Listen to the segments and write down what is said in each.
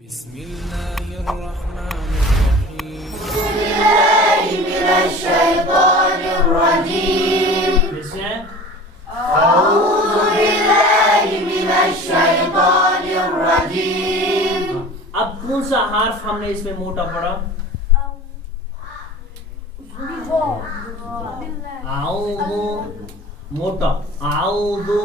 بسم الله الرحمن الرحيم أعوذ بالله من الشيطان الرجيم أعوذ بالله من الشيطان الرجيم। अब कौन सा हार्फ हमने इसमें मोटा पढ़ा? आऊदु मोटा, आऊदु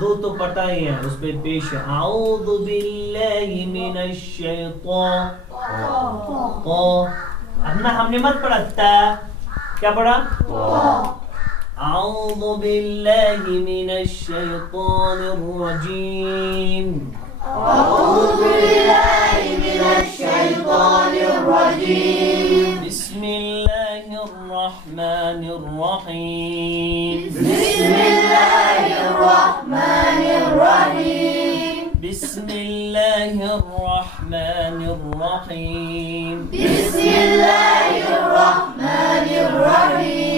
दो तो पता ही है, उस पे पेश है आऊदु बिल्लाहि मिनश शैतान। अब ना हमने मत पढ़ा ता, क्या पढ़ा? आऊदु बिल्लाहि मिनश शैतानिर रजीम। أعوذ بالله من الشيطان الرجيم बिस्मिल्लाहिर रहमानिर रहीम। بسم الله الرحمن الرحيم बिस्मिल्लाहिर रहमानिर रहीम। بسم الله الرحمن الرحيم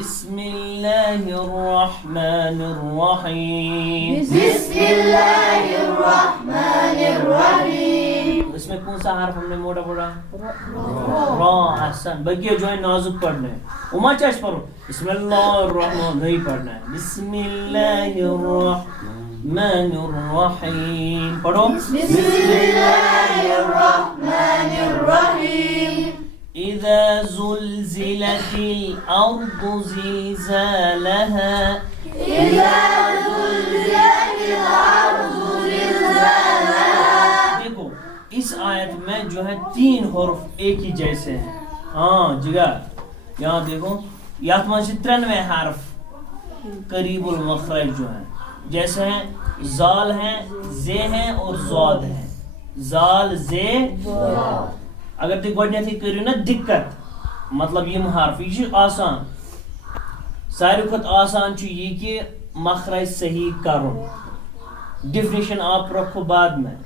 बिस्मिल्लाहिर रहमानिर रहीम। بسم الله الرحمن الرحيم। इसमें कौन सा हार्फ हमने मोटा पढ़ा? रा। आसान। बगिए जो है नाजुक पढ़ना है। उमाचाश पढ़ो। बिस्मिल्लाहिर रहमान नहीं पढ़ना है। बिस्मिल्लाहिर रहमानिर रहीम पढ़ो। بسم الله الرحمن الرحيم إذا زلزلت الأرض زلزالها إذا زلزلت الأرض زلزالها। देखो इस आयत में जो है तीन हर्फ एक ही जैसे हैं। हाँ जिगर यहाँ देखो यहाँ से 93 हर्फ करीबुल मखरज जो है जैसे हैं, जाल है, जे है और ज़ाद है। जाल जे अगर तुम गोडनेथी करियो ना दिक्कत मतलब यम हर्फ यह आसान सारी खुद आसान छु ये कि मखरज सही करो। डिफिनेशन आप रखो बाद में,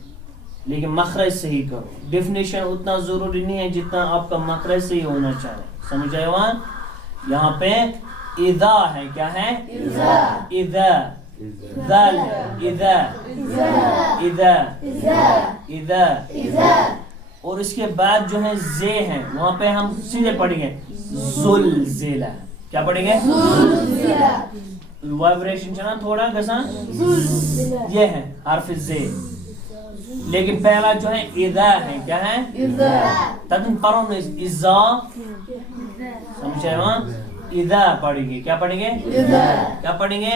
लेकिन मखरज सही करो। डिफिनेशन उतना जरूरी नहीं है जितना आपका मखरज सही होना चाहिए। समझ आए वहां? यहाँ पे इदा है, क्या है? इदा दाल है, इदा इदा इदा इदा और इसके बाद जो है जे है वहां पे हम सीधे पढ़ेंगे जुलजिला। क्या पढ़ेंगे? वाइब्रेशन चला थोड़ा गसा ये है हर्फ जे, लेकिन पहला जो है इदा है, क्या है? तब पढ़ो में इजा, समझे वहां? इदा पढ़ेंगे, क्या पढ़ेंगे? क्या पढ़ेंगे?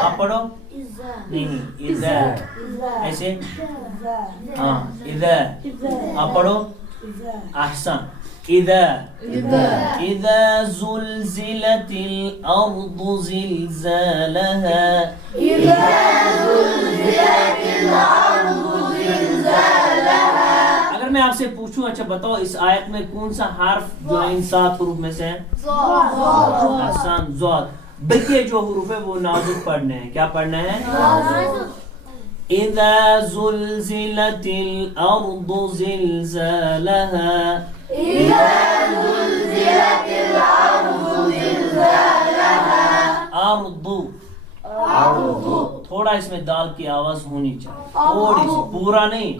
आप पढ़ो नहीं इदा ऐसे, हाँ इदा आप पढ़ो अहसन। इदा इदा जुलजिलतिल अर्दु जिलजालहा إذا زلزلت الأرض زلزالها। अगर मैं आपसे पूछूं अच्छा बताओ इस आयत में कौन सा हर्फ जो है इन 7 हरूफ में से है? आसान ज़ाद। बल्कि जो हरूफ है वो नाजुक पढ़ने हैं। क्या पढ़ना है? इज़ा ज़ुलज़िलतिल अर्दु ज़िलज़ालहा। إذا زلزلت الأرض زلزالها। अर्दु أرض थोड़ा इसमें दाल की आवाज होनी चाहिए, थोड़ी सी, पूरा नहीं।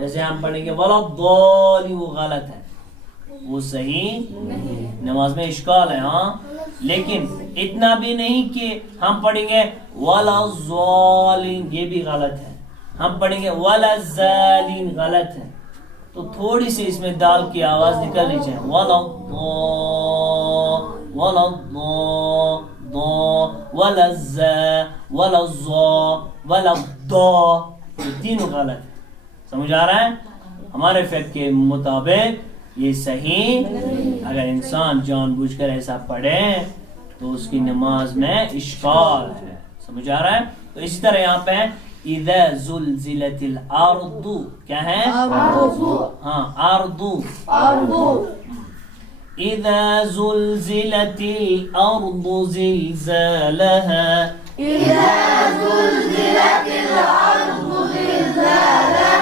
जैसे हम पढ़ेंगे वाला दौली वो गलत है, वो सही नमाज में इश्काल है। हाँ लेकिन इतना भी नहीं कि हम पढ़ेंगे वाला ज़ालिन, ये भी गलत है। हम पढ़ेंगे वाला ज़ालिन, गलत है। तो थोड़ी सी इसमें दाल की आवाज निकलनी चाहिए। वाला वाला वाला वाला वाला ये तीनों गलत है। समझ आ रहा है? हमारे फैक्ट के मुताबिक ये सही। अगर इंसान जानबूझकर ऐसा पढ़े तो उसकी नमाज में इश्काल है। समझ आ रहा है? तो इसी तरह यहाँ पे इज़ा ज़ुलज़िलतिल अर्दु, क्या है? हाँ अर्दु। इज़ा ज़ुलज़िलतिल अर्दु ज़िलज़ालहा। إذا زلزلت الأرض زلزالها।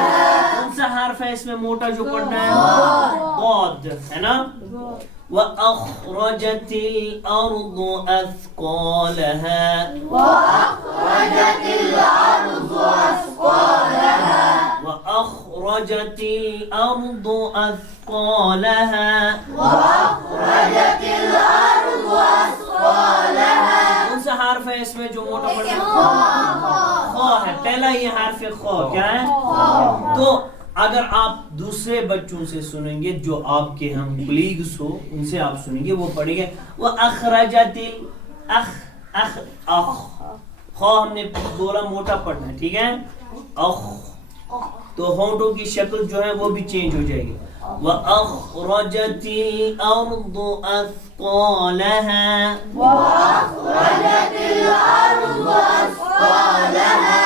कौन सा हर्फ है इसमें मोटा जो पढ़ना है? ضاد है ना? وأخرجت الأرض أثقالها وأخرجت الأرض أثقالها अखरजतिल अर्दु अस्क़ालहा وأخرجت الأرض أثقالها कौन सा हर्फ है इसमें जो मोटा पड़ रहा है? खा है। पहला ये हर्फ खा क्या है? तो अगर आप दूसरे बच्चों से सुनेंगे जो आपके हम कुलीग्स हो उनसे आप सुनेंगे वो पढ़ेंगे वो अखरजतिल अख अख अख खा हमने बोला मोटा पढ़ना है ठीक है अख तो होंठों की शक्ल जो है वो भी चेंज हो जाएगी व अखरजतिल अर्दु अस्क़ालहा وأخرجت الأرض أثقالها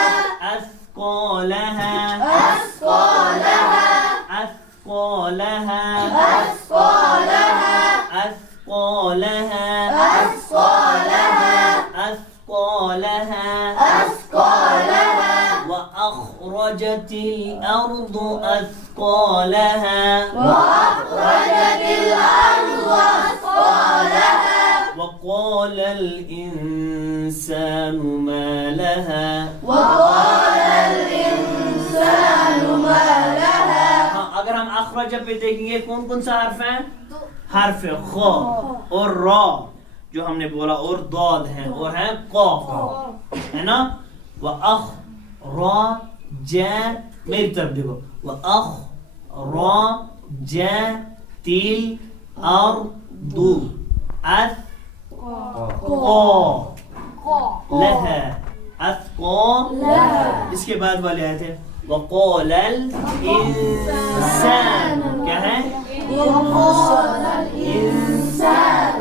अस्क़ालहा أثقالها أثقالها أثقالها أثقالها أثقالها أثقالها أثقالها وأخرجت الأرض أثقالها وأخرجت الأرض أثقالها وقال الإنسان ما لها وقال الإنسان ما لها हाँ, अगर हम अखरज पे देखेंगे कौन कौन सा हर्फ है हर्फ खा और रा जो हमने बोला और दाद है और है कॉफ है ना व अख रा ज मेरी तरफ देखो व अख रा ज तिल और दू अस लहा अस्क़ालहा इसके बाद वाले आए थे वक़ालल इंसान क्या है وقال الإنسان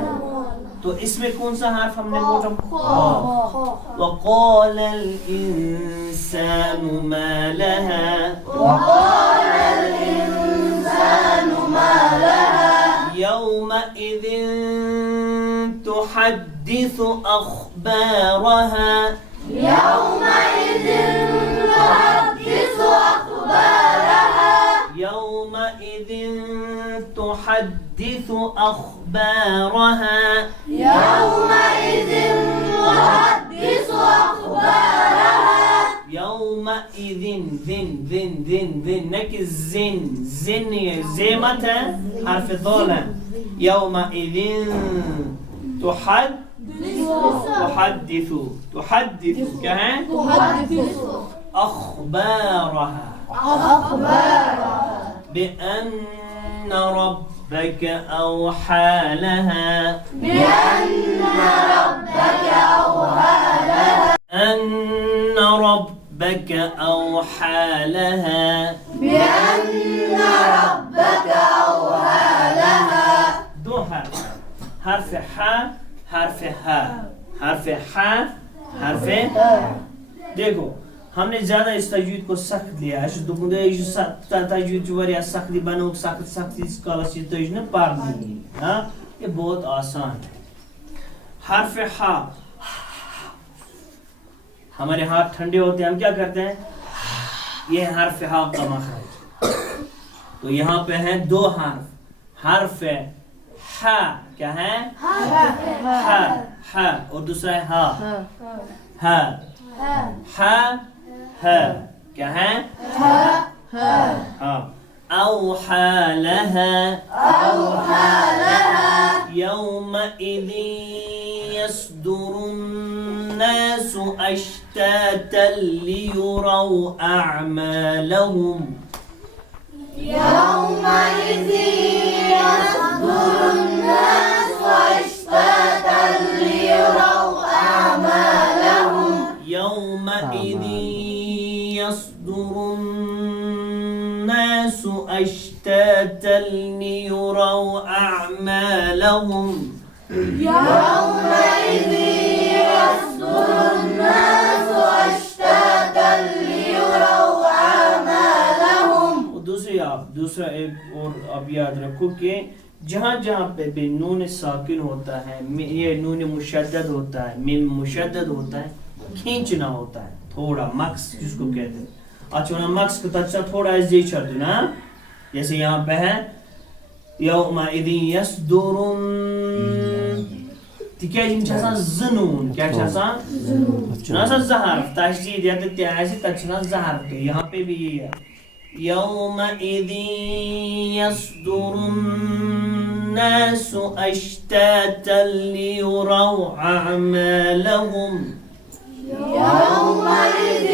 तो इसमें कौन सा हर्फ हमने मोटा वक़ालल इंसान मा लहा وقال الإنسان ما لها يومئذ تحدث أخبارها يومئذ تحدث أخبارها يومئذ تحدث أخبارها يومئذ تحدث أخبارها يومئذ ذن نك زن زي متى حرف ضالة يومئذ تحدث كها تحدث أخبارها أخبارها بأن ربك أوحى لها بأن ربك أوحى لها أن ربك أوحى لها بأن ربك أوحى لها दो حرف ح حرف ح حرف ح حرف देखो हमने ज्यादा इस तजवीद को सख्त लिया है दुकुंदे इस तजवीद जो वारिया सख्त बनो सख्त स्कॉलर से तजवीद ने पार नहीं हां ये बहुत आसान है हर्फ हा हमारे हाथ ठंडे होते हैं हम क्या करते हैं ये हर्फ हा का मखरज तो यहाँ पे हैं दो हर्फ हा क्या है हा और दूसरा है हा क्या है हाँ أوحى لها يومئذ يصدر الناس أشتاتا ليروا أعمالهم يومئذ يصدر الناس أشتاتا ليروا أعمالهم يومئذ يصدر الناس أشتاتا ليروا أعمالهم يومئذ يصدر الناس أشتاتا ليروا أعمالهم दूसरा एक और अब याद रखो कि जहाँ जहाँ पे भी नून साकिन होता है ये नून मुशद्दद होता है मीम मुशद्दद होता है खींचना होता है थोड़ा मक्स जिसको कहते हैं अच्छा ना मक्स को तच्चा थोड़ा ऐसे ही चल ना जैसे यहाँ पे है यौमइज़ यस्दुरुन तिकाज यम छासान ज़नून क्या छासान ज़नून ना सा ज़हर तशदीद या तो त्यासी तचना ज़हर के यहाँ पे भी ये है يومئذ يصدر الناس أشتاتا ليروا أعمالهم يومئذ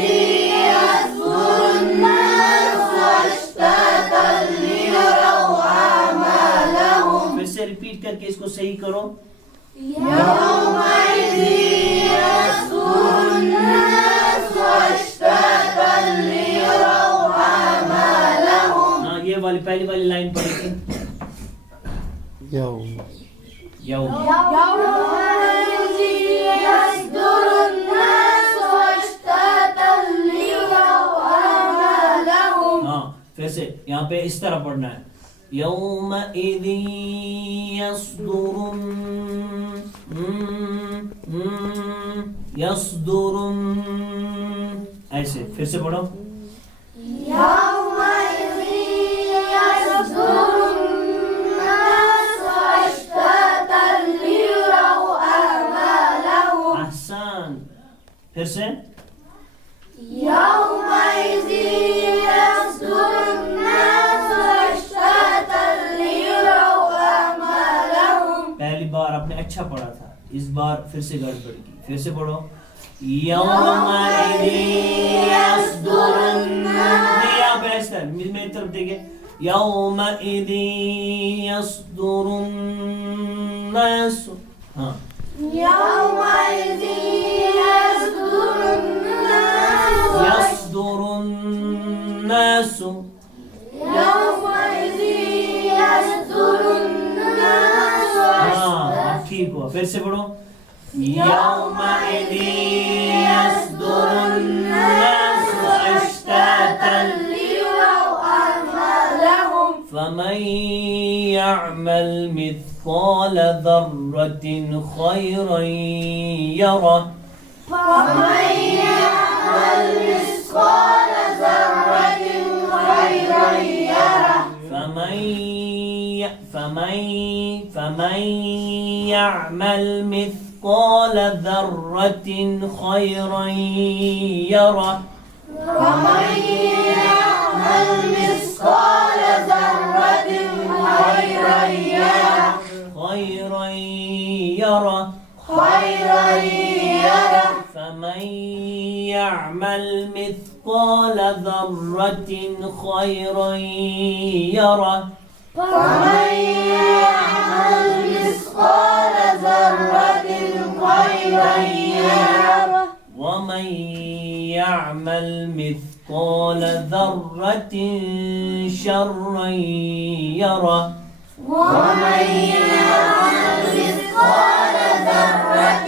يصدر الناس أشتاتا ليروا أعمالهم. फिर से रिपीट करके इसको सही करो. يومئذ يصدر الناس أشتاتا ليروا أعمالهم. हाँ, ये वाली पहली वाली लाइन पढ़ेगी. यौम يومئذ يصدر الناس أشتاتا ليروا أعمالهم. हाँ, फिर से यहाँ पे इस तरह पढ़ना है. يومئذ يصدر ऐसे फिर से पढ़ो. يومئذ يصدر الناس أشتاتا ليروا أعمالهم. ahsan. फिर से. يومئذ يصدر الناس أشتاتا ليروا أعمالهم. पहली बार आपने अच्छा पढ़ा था, इस बार फिर से गड़बड़ की. फिर से पढ़ो. यौमइज़ यस्दुर यहाँ पे ऐसा मेरी तरफ देखिए. यौमइज़ यस्दुर الناس. हाँ, يومئذ يصدر الناس يصدر الناس. يومئذ يصدر الناس. हाँ, अब ठीक हुआ. फिर से पढ़ो. يومئذ يصدر الناس أشتاتا ليروا أعمالهم. فمن يعمل مثقال ذرة خيرا يره فمن يعمل مثقال ذرة خيرا يره. فمن يعمل مثقال ذرة خيرا يره. ومن يعمل مثقال ذرة خيرا يره. خيرا يره. خيرا يره. فمن يعمل مثقال ذرة خيرا يره. فمن يعمل مثقال ذرة خيرا يره. ومن يعمل مثقال ذرة شرا يره. ومن يعمل مثقال ذرة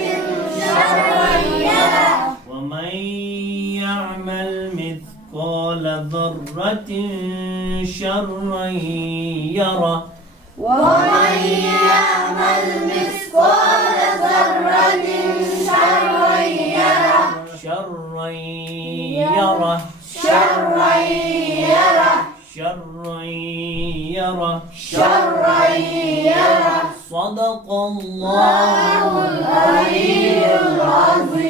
شرا يره. ومن يعمل مثقال ذرة شرا يره. ومن يعمل مثقال ذرة شرا يره. شرا يره. شرا يره. شرا يره. شرا يره. صدق الله العلي العظيم.